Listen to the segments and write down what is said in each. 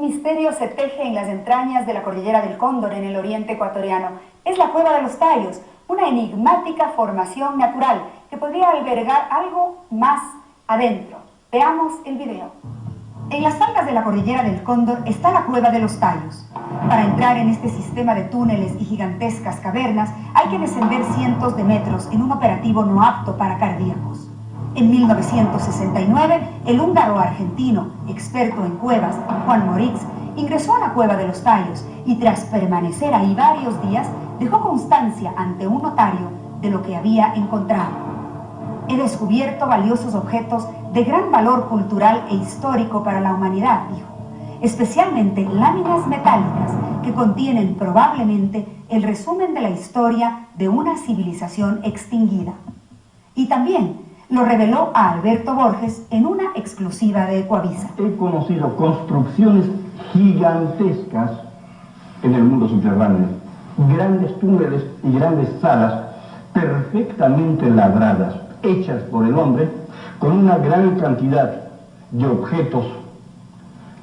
Un misterio se teje en las entrañas de la cordillera del Cóndor en el oriente ecuatoriano. Es la Cueva de los Tallos, una enigmática formación natural que podría albergar algo más adentro. Veamos el video. En las faldas de la cordillera del Cóndor está la Cueva de los Tallos. Para entrar en este sistema de túneles y gigantescas cavernas hay que descender cientos de metros en un operativo no apto para cardíacos. En 1969, el húngaro argentino, experto en cuevas, Juan Moritz, ingresó a la Cueva de los Tallos y tras permanecer ahí varios días, dejó constancia ante un notario de lo que había encontrado. He descubierto valiosos objetos de gran valor cultural e histórico para la humanidad, dijo, especialmente láminas metálicas que contienen probablemente el resumen de la historia de una civilización extinguida. Y también lo reveló a Alberto Borges en una exclusiva de Ecuavisa. He conocido construcciones gigantescas en el mundo subterráneo, grandes túneles y grandes salas perfectamente labradas, hechas por el hombre, con una gran cantidad de objetos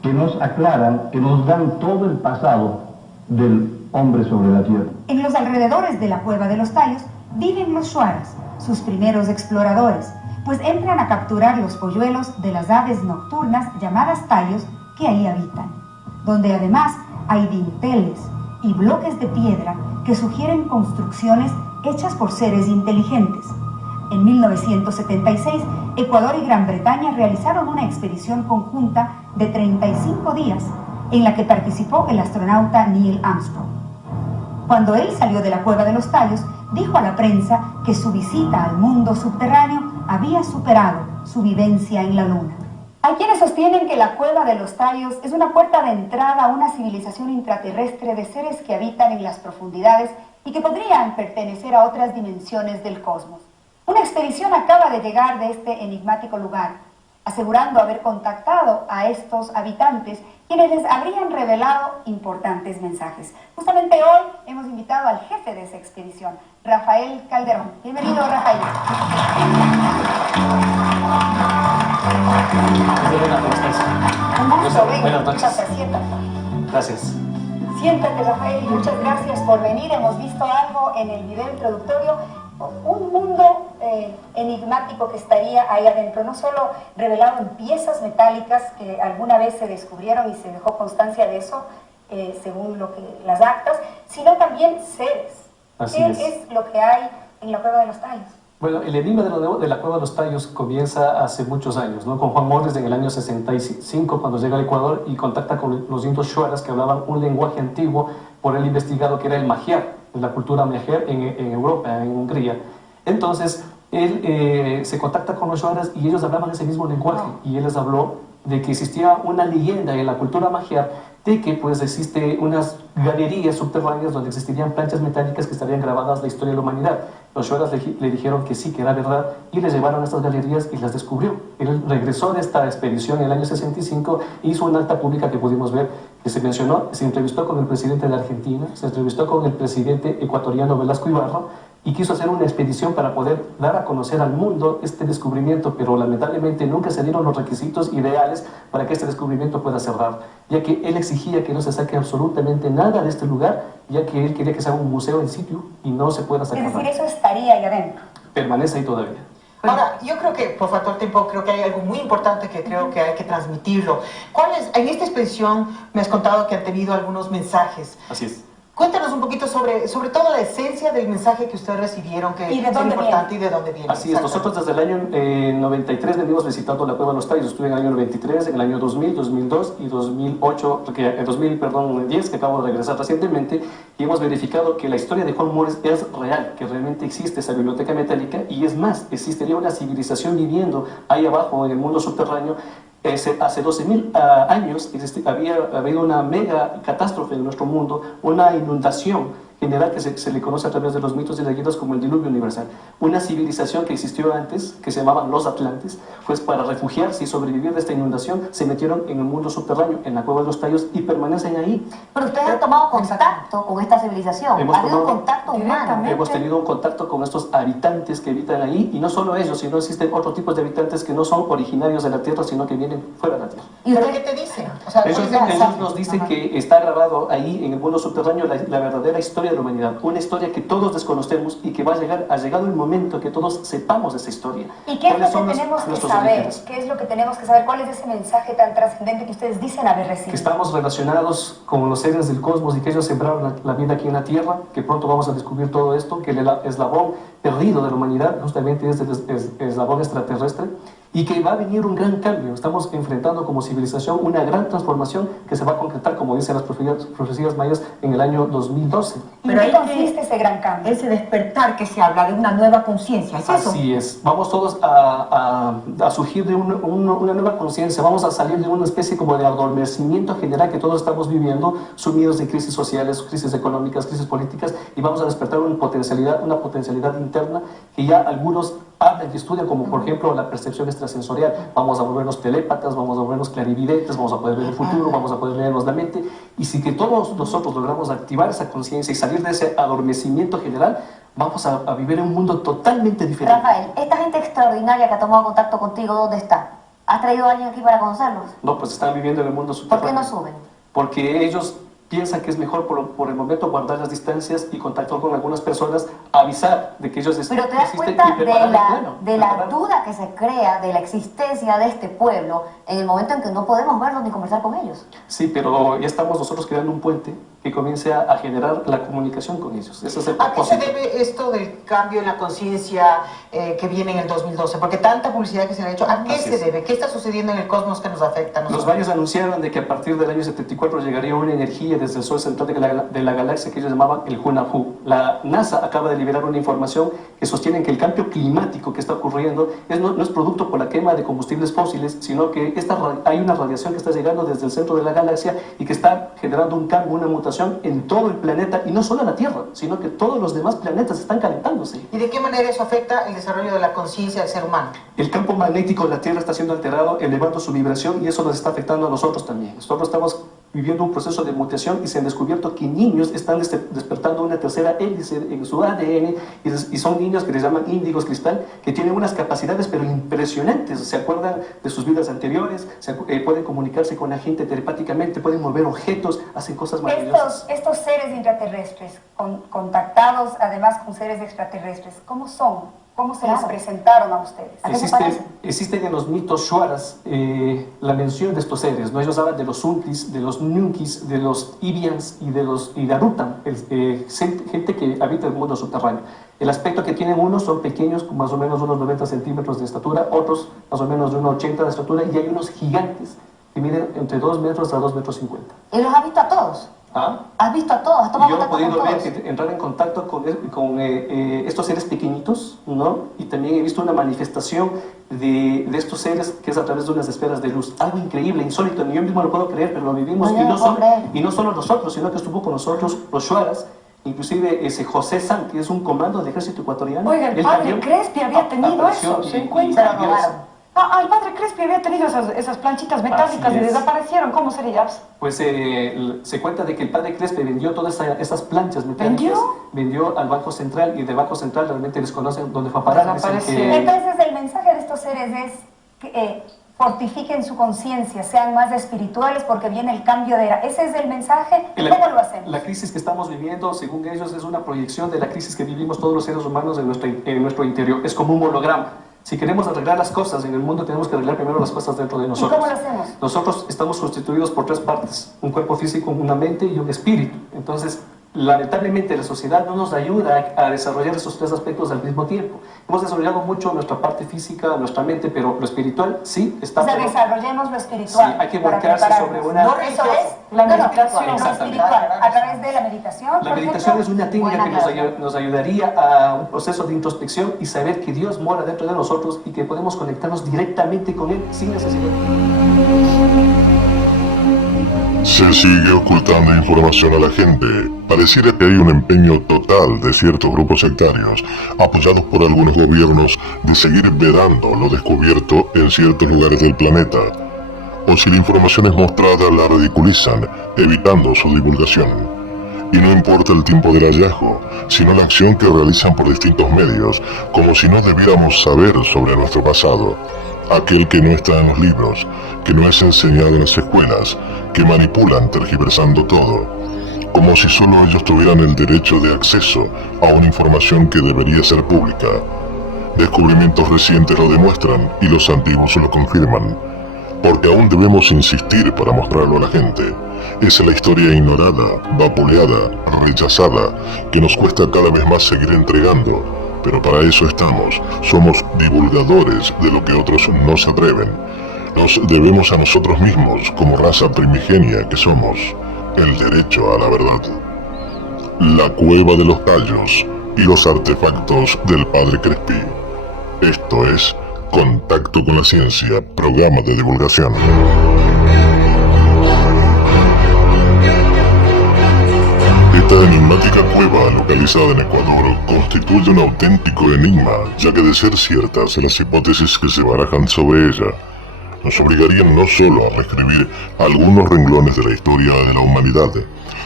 que nos aclaran, que nos dan todo el pasado del hombre sobre la tierra. En los alrededores de la Cueva de los Tallos viven los shuaras, sus primeros exploradores, pues entran a capturar los polluelos de las aves nocturnas llamadas tallos que ahí habitan, donde además hay dinteles y bloques de piedra que sugieren construcciones hechas por seres inteligentes. En 1976, Ecuador y Gran Bretaña realizaron una expedición conjunta de 35 días en la que participó el astronauta Neil Armstrong. Cuando él salió de la Cueva de los Tallos, dijo a la prensa que su visita al mundo subterráneo había superado su vivencia en la Luna. Hay quienes sostienen que la Cueva de los Tallos es una puerta de entrada a una civilización intraterrestre de seres que habitan en las profundidades y que podrían pertenecer a otras dimensiones del cosmos. Una expedición acaba de llegar de este enigmático lugar, asegurando haber contactado a estos habitantes, quienes les habrían revelado importantes mensajes. Justamente hoy hemos invitado al jefe de esa expedición, Rafael Calderón. Bienvenido, Rafael. ¿Cómo estás? Un gusto, venga. Buenas noches. Siéntate. Gracias. Siéntate, Rafael, y muchas gracias por venir. Hemos visto algo en el video introductorio, un mundo enigmático que estaría ahí adentro, no solo revelado en piezas metálicas que alguna vez se descubrieron y se dejó constancia de eso, según las actas, sino también seres. ¿Qué es lo que hay en la Cueva de los Tallos? Bueno, el enigma de la Cueva de los Tallos comienza hace muchos años, ¿no? Con Juan Moritz en el año 65, cuando llega al Ecuador y contacta con los indios shuaras que hablaban un lenguaje antiguo por él investigado que era el magiar, la cultura magiar en Europa, en Hungría. Entonces, él se contacta con los shuaras y ellos hablaban ese mismo lenguaje y él les habló de que existía una leyenda en la cultura magiar de que pues existe unas galerías subterráneas donde existirían planchas metálicas que estarían grabadas la historia de la humanidad. Los shuaras le dijeron que sí, que era verdad, y le llevaron a estas galerías y las descubrió. Él regresó de esta expedición en el año 65 e hizo una acta pública que pudimos ver, que se mencionó, se entrevistó con el presidente de Argentina, se entrevistó con el presidente ecuatoriano Velasco Ibarra, y quiso hacer una expedición para poder dar a conocer al mundo este descubrimiento, pero lamentablemente nunca se dieron los requisitos ideales para que este descubrimiento pueda ser dado, ya que él exigía que no se saque absolutamente nada de este lugar, ya que él quería que sea un museo en sitio y no se pueda sacar nada. Es decir, eso estaría ahí adentro. Permanece ahí todavía. Ahora, yo creo que por factor tiempo, creo que hay algo muy importante que creo que hay que transmitirlo. En esta expedición me has contado que han tenido algunos mensajes. Así es. Cuéntanos un poquito sobre todo la esencia del mensaje que ustedes recibieron, que es importante y de dónde viene. Así es, nosotros desde el año 93 venimos visitando la Cueva de los Tallos. Estuve en el año 93, en el año 2000, 2002 y 2008, en 2010, que acabo de regresar recientemente, y hemos verificado que la historia de Juan Moritz es real, que realmente existe esa biblioteca metálica, y es más, existiría una civilización viviendo ahí abajo en el mundo subterráneo. Hace 12.000 años había habido una mega catástrofe en nuestro mundo, una inundación que general que se le conoce a través de los mitos y leyendas como el diluvio universal. Una civilización que existió antes, que se llamaban los Atlantes, pues para refugiarse y sobrevivir de esta inundación se metieron en el mundo subterráneo, en la cueva de los tallos, y permanecen ahí. Pero ustedes han tomado contacto con esta civilización, Hemos ha habido un tomado- contacto humano. Hemos tenido un contacto con estos habitantes que habitan ahí, y no solo ellos, sino existen otros tipos de habitantes que no son originarios de la Tierra, sino que vienen fuera de la Tierra. ¿Y ¿Pero ustedes qué te dicen? O sea, Ellos, ¿cuál es el mensaje? ellos nos dicen que está grabado ahí en el mundo subterráneo la verdadera historia de la humanidad, una historia que todos desconocemos y que ha llegado el momento que todos sepamos esa historia. ¿Y qué es ¿Cuáles lo son que tenemos que nuestros saber? orígenes? ¿Qué es lo que tenemos que saber? ¿Cuál es ese mensaje tan trascendente que ustedes dicen haber Que recibido? estamos relacionados con los seres del cosmos y que ellos sembraron la vida aquí en la Tierra, que pronto vamos a descubrir todo esto, que el eslabón perdido de la humanidad justamente es el eslabón extraterrestre, y que va a venir un gran cambio. Estamos enfrentando como civilización una gran transformación que se va a concretar, como dicen las profecías mayas, en el año 2012. ¿Y Pero en qué hay que- consiste ese gran cambio? Ese despertar que se habla de una nueva conciencia, ¿es eso? Así es. Vamos todos a surgir de una nueva conciencia. Vamos a salir de una especie como de adormecimiento general que todos estamos viviendo, sumidos en crisis sociales, crisis económicas, crisis políticas, y vamos a despertar una potencialidad interna que ya algunos hablan y estudian, como por ejemplo la percepción extrasensorial. Vamos a volvernos telépatas, vamos a volvernos clarividentes, vamos a poder ver el futuro, vamos a poder leernos la mente. Y si que todos nosotros logramos activar esa conciencia y salir de ese adormecimiento general, vamos a vivir en un mundo totalmente diferente. Rafael, esta gente extraordinaria que ha tomado contacto contigo, ¿dónde está? ¿Has traído a alguien aquí para conocerlos? No, pues están viviendo en el mundo ¿Por subterráneo. qué no suben? Porque ellos piensan que es mejor por el momento guardar las distancias y contactar con algunas personas, avisar de que ellos Pero te das existen cuenta y preparar el plano, de la preparar. duda que se crea de la existencia de este pueblo en el momento en que no podemos verlos ni conversar con ellos. Sí, pero ya estamos nosotros creando un puente que comience a generar la comunicación con ellos. Ese es el ¿A qué se propósito. debe esto del cambio en la conciencia que viene en el 2012? Porque tanta publicidad que se le ha hecho, ¿a qué Así se es. debe? ¿Qué está sucediendo en el cosmos que nos afecta a Los nosotros? mayas anunciaron de que a partir del año 74 llegaría una energía desde el sol central de la galaxia que ellos llamaban el Hunahpu. La NASA acaba de liberar una información que sostiene que el cambio climático que está ocurriendo no es producto por la quema de combustibles fósiles, sino que hay una radiación que está llegando desde el centro de la galaxia y que está generando un cambio, una mutación en todo el planeta, y no solo la Tierra, sino que todos los demás planetas están calentándose. ¿Y de qué manera eso afecta el desarrollo de la conciencia del ser humano? El campo magnético de la Tierra está siendo alterado, elevando su vibración, y eso nos está afectando a nosotros también. Nosotros estamos viviendo un proceso de mutación y se han descubierto que niños están despertando una tercera hélice en su ADN, y son niños que les llaman índigos cristal, que tienen unas capacidades pero impresionantes. Se acuerdan de sus vidas anteriores, pueden comunicarse con la gente telepáticamente, pueden mover objetos, hacen cosas maravillosas. Estos seres intraterrestres, contactados además con seres extraterrestres, ¿cómo son? ¿Cómo se les presentaron a ustedes? ¿A qué se parece? Existen en los mitos shuaras la mención de estos seres, ¿no? Ellos hablan de los Unkis, de los Nunkis, de los Ibians y de Arutan, gente que habita el mundo subterráneo. El aspecto que tienen unos son pequeños, con más o menos unos 90 centímetros de estatura, otros más o menos de unos 80 de estatura, y hay unos gigantes que miden entre 2 metros a 2 metros 50. ¿Y los has visto a todos? ¿Ah? ¿Has visto a todos? ¿Has tomado Yo he contacto podido con ver, todos? entrar en contacto con estos seres pequeñitos, ¿no? Y también he visto una manifestación de estos seres que es a través de unas esferas de luz. Algo increíble, insólito, ni yo mismo lo puedo creer, pero lo vivimos. No, yo no puedo creer. Y no solo nosotros, sino que estuvo con nosotros los Shuaras, inclusive ese José San, que es un comando del ejército ecuatoriano. Oiga, el Él padre también Crespi había tenido apareció eso, ¿se y encuentra? Se lo robaron. El padre Crespi había tenido esas planchitas metálicas y es. desaparecieron. ¿Cómo sería? Pues se cuenta de que el padre Crespi vendió todas esas planchas metálicas, vendió al Banco Central, y del Banco Central realmente desconocen dónde fue a parar. Dicen Desapareció. que- Entonces el mensaje de estos seres es que fortifiquen su conciencia, sean más espirituales porque viene el cambio de era. Ese es el mensaje. ¿Y cómo lo hacemos? La crisis que estamos viviendo, según ellos, es una proyección de la crisis que vivimos todos los seres humanos en nuestro interior. Es como un holograma. Si queremos arreglar las cosas en el mundo, tenemos que arreglar primero las cosas dentro de nosotros. cómo lo hacemos? Nosotros estamos constituidos por 3 partes: un cuerpo físico, una mente y un espíritu. Entonces, lamentablemente la sociedad no nos ayuda a desarrollar esos 3 aspectos al mismo tiempo. Hemos desarrollado mucho nuestra parte física, nuestra mente, pero lo espiritual sí está... O sea, por- desarrollemos lo espiritual. Sí, hay que para volcarse prepararnos. sobre una- No, eso es La no, no, meditación. lo Exactamente. espiritual, a través de la meditación. La por meditación ejemplo. es una técnica que Buena nos ayudaría a un proceso de introspección y saber que Dios mora dentro de nosotros y que podemos conectarnos directamente con Él sin necesidad. Se sigue ocultando información a la gente. Pareciera que hay un empeño total de ciertos grupos sectarios, apoyados por algunos gobiernos, de seguir vedando lo descubierto en ciertos lugares del planeta. O si la información es mostrada, la ridiculizan, evitando su divulgación. Y no importa el tiempo del hallazgo, sino la acción que realizan por distintos medios, como si no debiéramos saber sobre nuestro pasado, aquel que no está en los libros, que no es enseñado en las escuelas, que manipulan tergiversando todo, como si solo ellos tuvieran el derecho de acceso a una información que debería ser pública. Descubrimientos recientes lo demuestran y los antiguos lo confirman, porque aún debemos insistir para mostrarlo a la gente. Es la historia ignorada, vapuleada, rechazada, que nos cuesta cada vez más seguir entregando, pero para eso estamos. Somos divulgadores de lo que otros no se atreven. Nos debemos a nosotros mismos, como raza primigenia que somos, el derecho a la verdad. La cueva de los tallos y los artefactos del Padre Crespi. Esto es Contacto con la Ciencia, programa de divulgación. Esta enigmática cueva, localizada en Ecuador, constituye un auténtico enigma, ya que de ser ciertas las hipótesis que se barajan sobre ella, nos obligarían no solo a reescribir algunos renglones de la historia de la humanidad,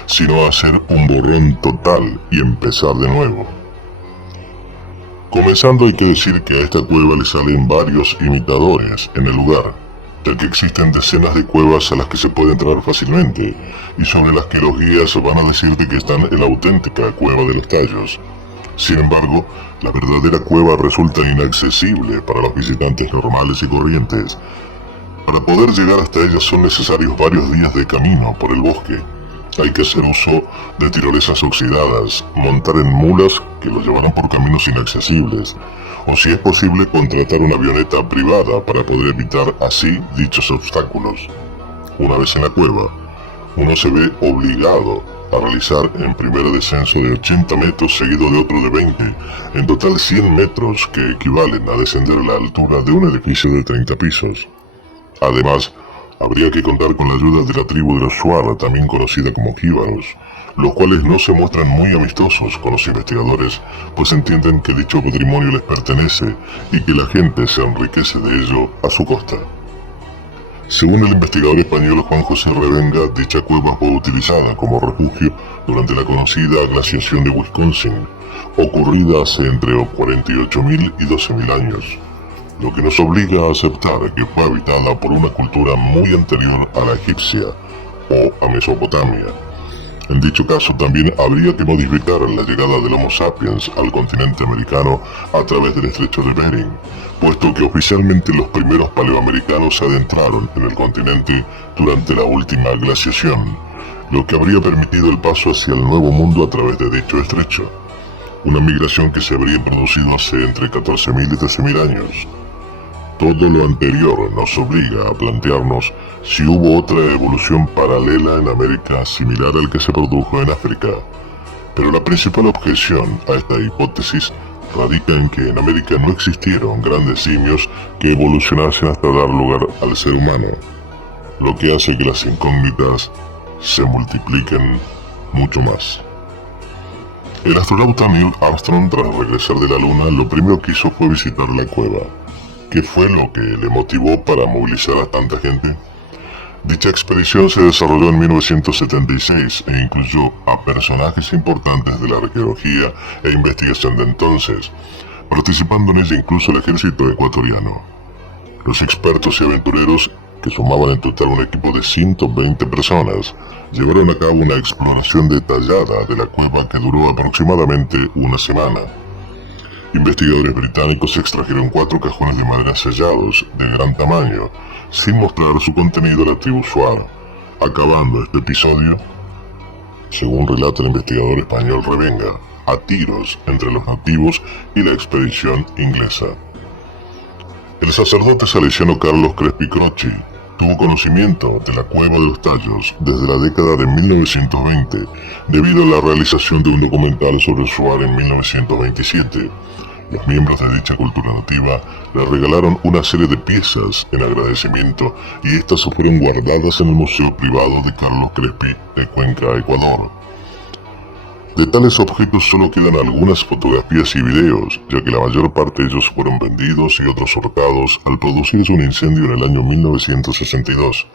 sino a hacer un borrón total y empezar de nuevo. Comenzando, hay que decir que a esta cueva le salen varios imitadores en el lugar, ya que existen decenas de cuevas a las que se puede entrar fácilmente, y sobre las que los guías van a decirte que están en la auténtica cueva de los tallos. Sin embargo, la verdadera cueva resulta inaccesible para los visitantes normales y corrientes. Para poder llegar hasta ella son necesarios varios días de camino por el bosque. Hay que hacer uso de tirolesas oxidadas, montar en mulas que los llevarán por caminos inaccesibles, o si es posible contratar una avioneta privada para poder evitar así dichos obstáculos. Una vez en la cueva, uno se ve obligado a realizar en primer descenso de 80 metros seguido de otro de 20, en total 100 metros que equivalen a descender a la altura de un edificio de 30 pisos. Además, habría que contar con la ayuda de la tribu de los Shuar, también conocida como jíbaros, los cuales no se muestran muy amistosos con los investigadores, pues entienden que dicho patrimonio les pertenece y que la gente se enriquece de ello a su costa. Según el investigador español Juan José Revenga, dicha cueva fue utilizada como refugio durante la conocida glaciación de Wisconsin, ocurrida hace entre 48.000 y 12.000 años, lo que nos obliga a aceptar que fue habitada por una cultura muy anterior a la egipcia o a Mesopotamia. En dicho caso también habría que modificar la llegada del Homo sapiens al continente americano a través del estrecho de Bering, puesto que oficialmente los primeros paleoamericanos se adentraron en el continente durante la última glaciación, lo que habría permitido el paso hacia el Nuevo Mundo a través de dicho estrecho, una migración que se habría producido hace entre 14.000 y 13.000 años. Todo lo anterior nos obliga a plantearnos si hubo otra evolución paralela en América similar al que se produjo en África. Pero la principal objeción a esta hipótesis radica en que en América no existieron grandes simios que evolucionasen hasta dar lugar al ser humano, lo que hace que las incógnitas se multipliquen mucho más. El astronauta Neil Armstrong, tras regresar de la Luna, lo primero que hizo fue visitar la cueva. ¿Qué fue lo que le motivó para movilizar a tanta gente? Dicha expedición se desarrolló en 1976 e incluyó a personajes importantes de la arqueología e investigación de entonces, participando en ella incluso el ejército ecuatoriano. Los expertos y aventureros, que sumaban en total un equipo de 120 personas, llevaron a cabo una exploración detallada de la cueva que duró aproximadamente una semana. Investigadores británicos extrajeron 4 cajones de madera sellados de gran tamaño, sin mostrar su contenido a la tribu Shuar, acabando este episodio, según relata el investigador español Revenga, a tiros entre los nativos y la expedición inglesa. El sacerdote salesiano Carlos Crespi Croce tuvo conocimiento de la cueva de los tallos desde la década de 1920, debido a la realización de un documental sobre Shuar en 1927, Los miembros de dicha cultura nativa le regalaron una serie de piezas en agradecimiento y estas fueron guardadas en el Museo Privado de Carlos Crespi de Cuenca, Ecuador. De tales objetos solo quedan algunas fotografías y videos, ya que la mayor parte de ellos fueron vendidos y otros hurtados al producirse un incendio en el año 1962,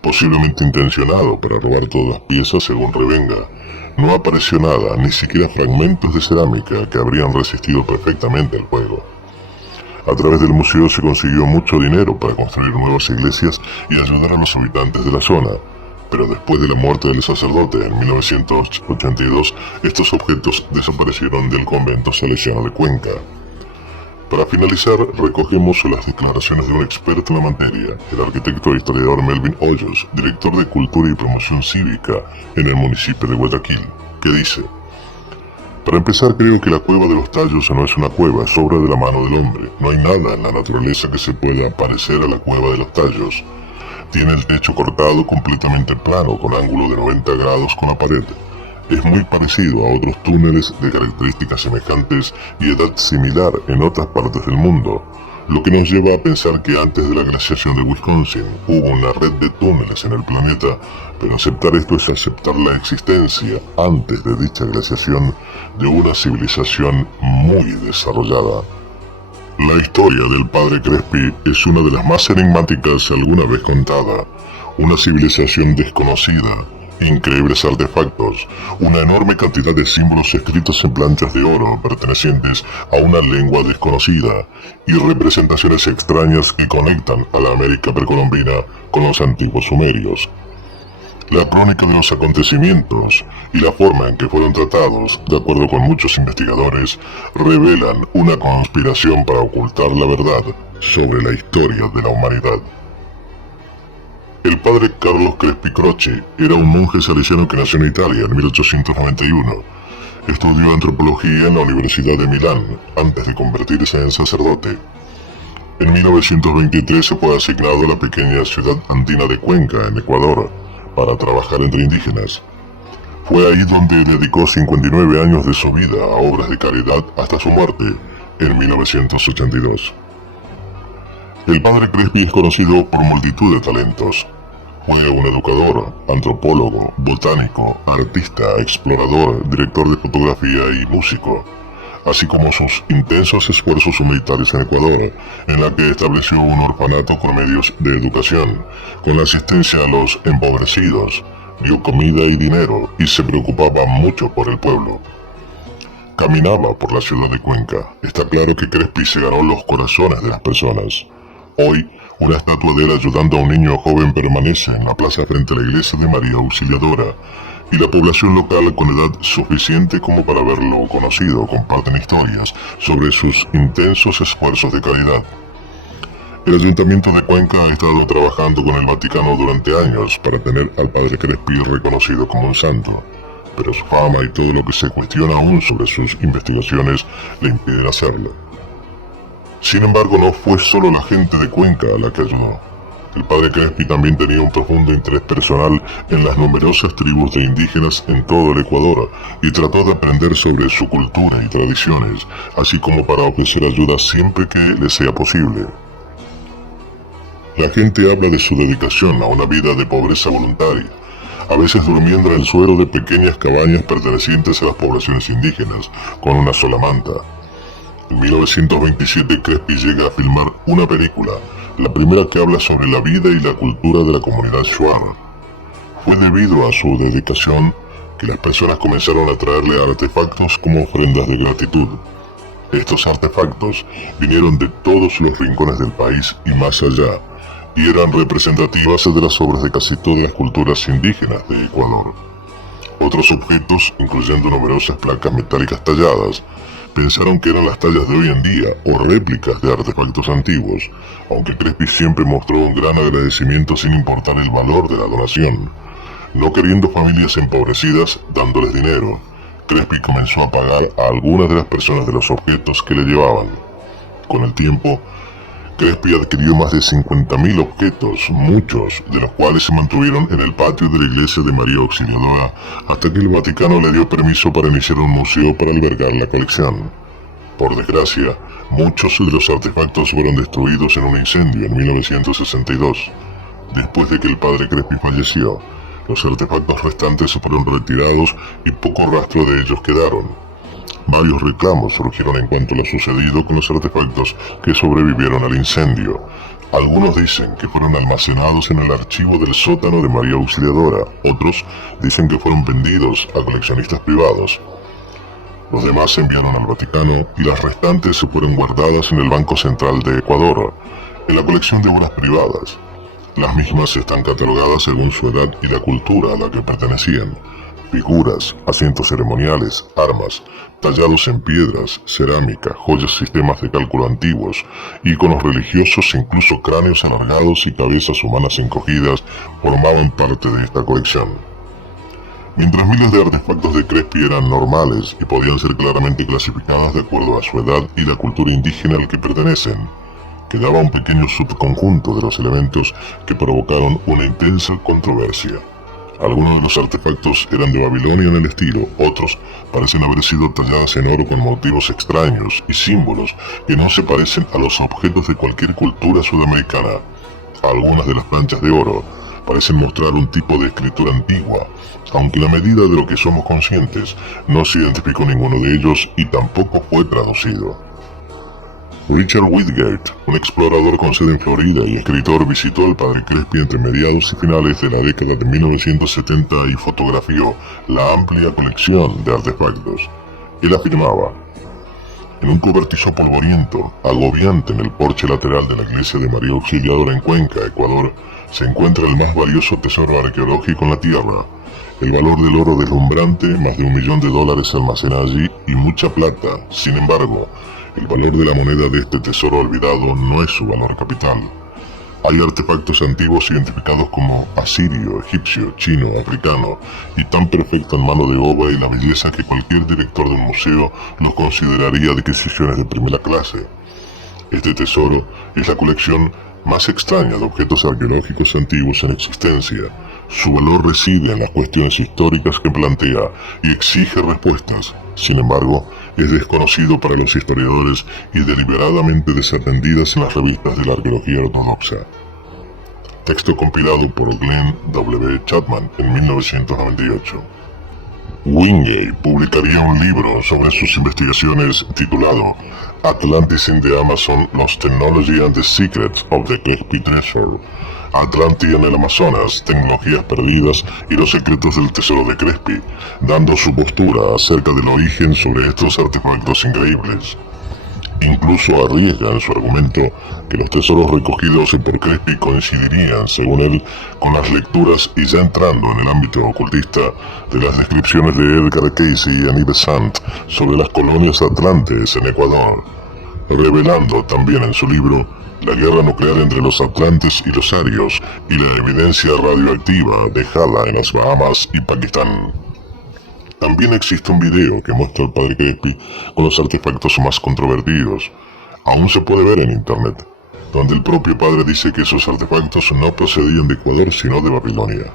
posiblemente intencionado para robar todas las piezas según revenga. No apareció nada, ni siquiera fragmentos de cerámica que habrían resistido perfectamente el fuego. A través del museo se consiguió mucho dinero para construir nuevas iglesias y ayudar a los habitantes de la zona. Pero después de la muerte del sacerdote en 1982, estos objetos desaparecieron del convento salesiano de Cuenca. Para finalizar, recogemos las declaraciones de un experto en la materia, el arquitecto e historiador Melvin Hoyos, director de Cultura y Promoción Cívica en el municipio de Guayaquil, que dice: para empezar, creo que la cueva de los tallos no es una cueva, es obra de la mano del hombre. No hay nada en la naturaleza que se pueda parecer a la cueva de los tallos. Tiene el techo cortado completamente plano, con ángulo de 90 grados con la pared. Es muy parecido a otros túneles de características semejantes y edad similar en otras partes del mundo, lo que nos lleva a pensar que antes de la glaciación de Wisconsin hubo una red de túneles en el planeta, pero aceptar esto es aceptar la existencia, antes de dicha glaciación, de una civilización muy desarrollada. La historia del padre Crespi es una de las más enigmáticas alguna vez contada. Una civilización desconocida, increíbles artefactos, una enorme cantidad de símbolos escritos en planchas de oro pertenecientes a una lengua desconocida y representaciones extrañas que conectan a la América precolombina con los antiguos sumerios. La crónica de los acontecimientos y la forma en que fueron tratados, de acuerdo con muchos investigadores, revelan una conspiración para ocultar la verdad sobre la historia de la humanidad. El padre Carlos Crespi Croce era un monje salesiano que nació en Italia en 1891. Estudió antropología en la Universidad de Milán antes de convertirse en sacerdote. En 1923 se fue asignado a la pequeña ciudad andina de Cuenca, en Ecuador, para trabajar entre indígenas. Fue ahí donde dedicó 59 años de su vida a obras de caridad hasta su muerte en 1982. El padre Crespi es conocido por multitud de talentos. Fue un educador, antropólogo, botánico, artista, explorador, director de fotografía y músico, así como sus intensos esfuerzos humanitarios en Ecuador, en la que estableció un orfanato con medios de educación, con la asistencia a los empobrecidos, dio comida y dinero y se preocupaba mucho por el pueblo. Caminaba por la ciudad de Cuenca. Está claro que Crespi se ganó los corazones de las personas. Hoy, una estatua de él ayudando a un niño joven permanece en la plaza frente a la iglesia de María Auxiliadora, y la población local con edad suficiente como para verlo conocido comparten historias sobre sus intensos esfuerzos de caridad. El Ayuntamiento de Cuenca ha estado trabajando con el Vaticano durante años para tener al padre Crespi reconocido como un santo, pero su fama y todo lo que se cuestiona aún sobre sus investigaciones le impiden hacerlo. Sin embargo, no fue solo la gente de Cuenca a la que ayudó. El padre Crespi también tenía un profundo interés personal en las numerosas tribus de indígenas en todo el Ecuador y trató de aprender sobre su cultura y tradiciones, así como para ofrecer ayuda siempre que le sea posible. La gente habla de su dedicación a una vida de pobreza voluntaria, a veces durmiendo en el suelo de pequeñas cabañas pertenecientes a las poblaciones indígenas, con una sola manta. En 1927 Crespi llega a filmar una película, la primera que habla sobre la vida y la cultura de la comunidad Shuar. Fue debido a su dedicación que las personas comenzaron a traerle artefactos como ofrendas de gratitud. Estos artefactos vinieron de todos los rincones del país y más allá, y eran representativas de las obras de casi todas las culturas indígenas de Ecuador. Otros objetos, incluyendo numerosas placas metálicas talladas, pensaron que eran las tallas de hoy en día o réplicas de artefactos antiguos, aunque Crespi siempre mostró un gran agradecimiento sin importar el valor de la donación. No queriendo familias empobrecidas, dándoles dinero, Crespi comenzó a pagar a algunas de las personas de los objetos que le llevaban. Con el tiempo, Crespi adquirió más de 50.000 objetos, muchos de los cuales se mantuvieron en el patio de la iglesia de María Auxiliadora hasta que el Vaticano le dio permiso para iniciar un museo para albergar la colección. Por desgracia, muchos de los artefactos fueron destruidos en un incendio en 1962. Después de que el padre Crespi falleció, los artefactos restantes fueron retirados y poco rastro de ellos quedaron. Varios reclamos surgieron en cuanto a lo sucedido con los artefactos que sobrevivieron al incendio. Algunos dicen que fueron almacenados en el archivo del sótano de María Auxiliadora, otros dicen que fueron vendidos a coleccionistas privados. Los demás se enviaron al Vaticano y las restantes se fueron guardadas en el Banco Central de Ecuador, en la colección de obras privadas. Las mismas están catalogadas según su edad y la cultura a la que pertenecían. Figuras, asientos ceremoniales, armas, tallados en piedras, cerámica, joyas, sistemas de cálculo antiguos, íconos religiosos e incluso cráneos alargados y cabezas humanas encogidas formaban parte de esta colección. Mientras miles de artefactos de Crespi eran normales y podían ser claramente clasificadas de acuerdo a su edad y la cultura indígena al que pertenecen, quedaba un pequeño subconjunto de los elementos que provocaron una intensa controversia. Algunos de los artefactos eran de Babilonia en el estilo, otros parecen haber sido tallados en oro con motivos extraños y símbolos que no se parecen a los objetos de cualquier cultura sudamericana. Algunas de las planchas de oro parecen mostrar un tipo de escritura antigua, aunque en la medida de lo que somos conscientes no se identificó ninguno de ellos y tampoco fue traducido. Richard Whitgate, un explorador con sede en Florida y escritor, visitó al padre Crespi entre mediados y finales de la década de 1970 y fotografió la amplia colección de artefactos. Él afirmaba: en un cobertizo polvoriento, agobiante en el porche lateral de la iglesia de María Auxiliadora en Cuenca, Ecuador, se encuentra el más valioso tesoro arqueológico en la tierra. El valor del oro deslumbrante, más de $1 millón se almacena allí, y mucha plata. Sin embargo, el valor de la moneda de este tesoro olvidado no es su valor capital. Hay artefactos antiguos identificados como asirio, egipcio, chino, africano, y tan perfecta en mano de obra y la belleza que cualquier director de un museo los consideraría adquisiciones de primera clase. Este tesoro es la colección más extraña de objetos arqueológicos antiguos en existencia. Su valor reside en las cuestiones históricas que plantea y exige respuestas. Sin embargo, es desconocido para los historiadores y deliberadamente desatendidas en las revistas de la arqueología ortodoxa. Texto compilado por Glenn W. Chapman en 1998. Wingate publicaría un libro sobre sus investigaciones titulado Atlantis in the Amazon, Lost Technology and the Secrets of the Crespi Treasure. Atlántida en el Amazonas, tecnologías perdidas y los secretos del tesoro de Crespi, dando su postura acerca del origen sobre estos artefactos increíbles. Incluso arriesga en su argumento que los tesoros recogidos por Crespi coincidirían, según él, con las lecturas y ya entrando en el ámbito ocultista de las descripciones de Edgar Cayce y Annie Besant sobre las colonias atlantes en Ecuador, revelando también en su libro la guerra nuclear entre los atlantes y los arios y la evidencia radioactiva dejada en las Bahamas y Pakistán. También existe un video que muestra al padre Crespi con los artefactos más controvertidos. Aún se puede ver en internet, donde el propio padre dice que esos artefactos no procedían de Ecuador sino de Babilonia.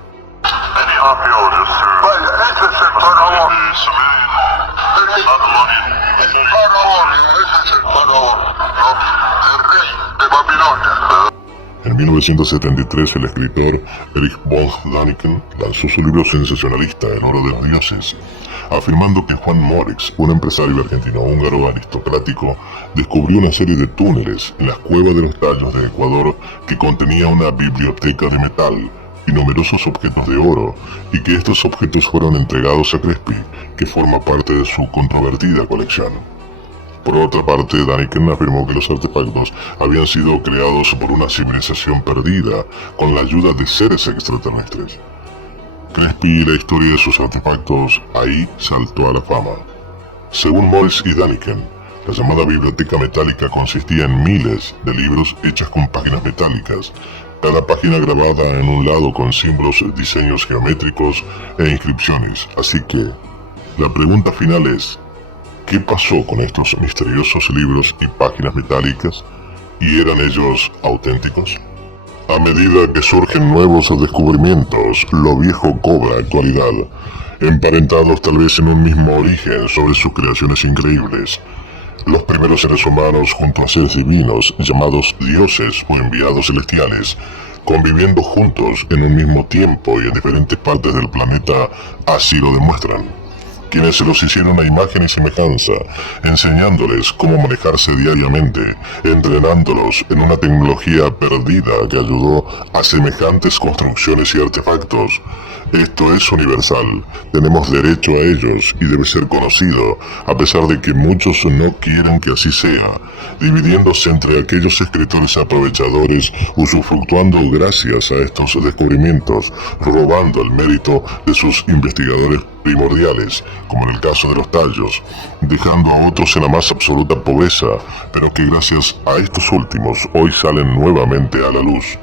En 1973, el escritor Erich von Däniken lanzó su libro sensacionalista El oro de los dioses, afirmando que Juan Moritz, un empresario argentino-húngaro aristocrático, descubrió una serie de túneles en las cuevas de los tallos de Ecuador que contenía una biblioteca de metal y numerosos objetos de oro, y que estos objetos fueron entregados a Crespi, que forma parte de su controvertida colección. Por otra parte, Däniken afirmó que los artefactos habían sido creados por una civilización perdida con la ayuda de seres extraterrestres. Crespi y la historia de sus artefactos ahí saltó a la fama. Según Moritz y Däniken, la llamada biblioteca metálica consistía en miles de libros hechos con páginas metálicas, cada página grabada en un lado con símbolos, diseños geométricos e inscripciones. Así que, la pregunta final es: ¿qué pasó con estos misteriosos libros y páginas metálicas? ¿Y eran ellos auténticos? A medida que surgen nuevos descubrimientos, lo viejo cobra actualidad, emparentados tal vez en un mismo origen sobre sus creaciones increíbles. Los primeros seres humanos junto a seres divinos, llamados dioses o enviados celestiales, conviviendo juntos en un mismo tiempo y en diferentes partes del planeta, así lo demuestran. Quienes se los hicieron a imagen y semejanza, enseñándoles cómo manejarse diariamente, entrenándolos en una tecnología perdida que ayudó a semejantes construcciones y artefactos. Esto es universal, tenemos derecho a ellos y debe ser conocido, a pesar de que muchos no quieren que así sea, dividiéndose entre aquellos escritores aprovechadores, usufructuando gracias a estos descubrimientos, robando el mérito de sus investigadores primordiales, como en el caso de los tallos, dejando a otros en la más absoluta pobreza, pero que gracias a estos últimos hoy salen nuevamente a la luz.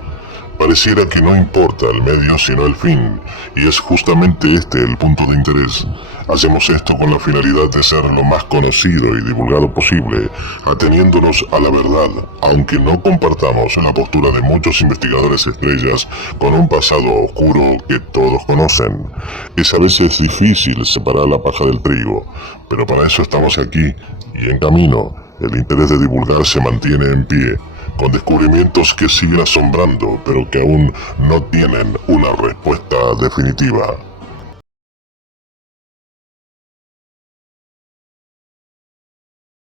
Pareciera que no importa el medio sino el fin, y es justamente este el punto de interés. Hacemos esto con la finalidad de ser lo más conocido y divulgado posible, ateniéndonos a la verdad, aunque no compartamos la postura de muchos investigadores estrellas con un pasado oscuro que todos conocen. Es a veces difícil separar la paja del trigo, pero para eso estamos aquí y en camino. El interés de divulgar se mantiene en pie, con descubrimientos que siguen asombrando, pero que aún no tienen una respuesta definitiva.